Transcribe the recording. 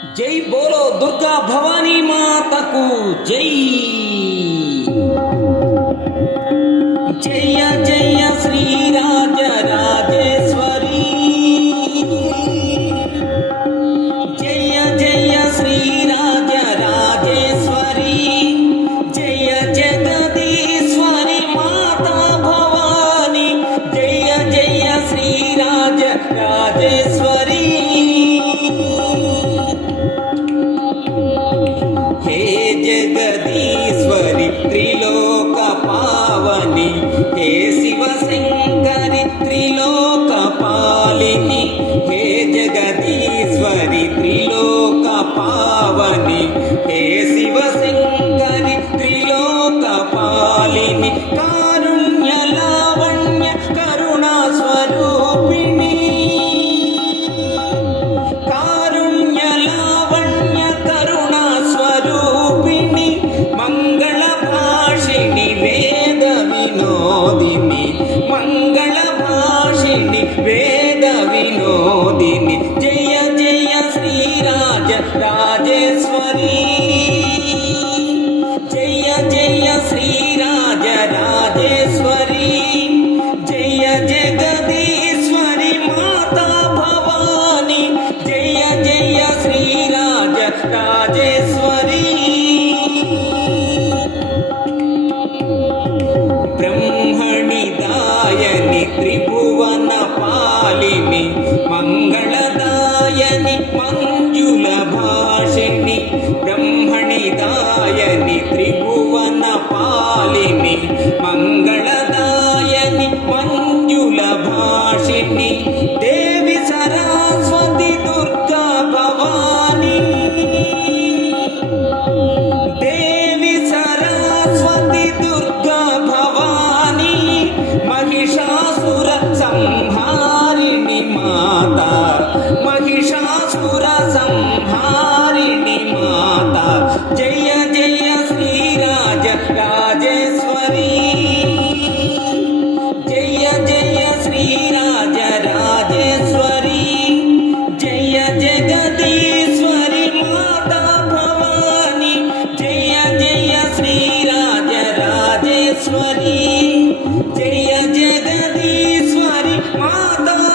జై బోలో దుర్గా భవానీ మాతకు జై జయ జయ శ్రీరాజ రాజేశ్వరి జయ జయ శ్రీరాజ రాజేశ్వరి జయ జగదీశ్వరి మాతా భవాని జయ జయ శ్రీరాజ రాజేశ్వరి హే త్రిలోక పావని హే శివశంకరి త్రిలోక పాలిని హే జగదీశ్వరి త్రిలోక పావని హే శివశంకరి త్రిలోక పాలిని కా వినోదిని మంగళ భాషిణి మంగళదాయని త్రిభువన పాలిని మంగళదాయని మంజుల భాషిణి దేవి సరస్వతి దుర్గా భవాని. దేవి సరస్వతి దుర్గా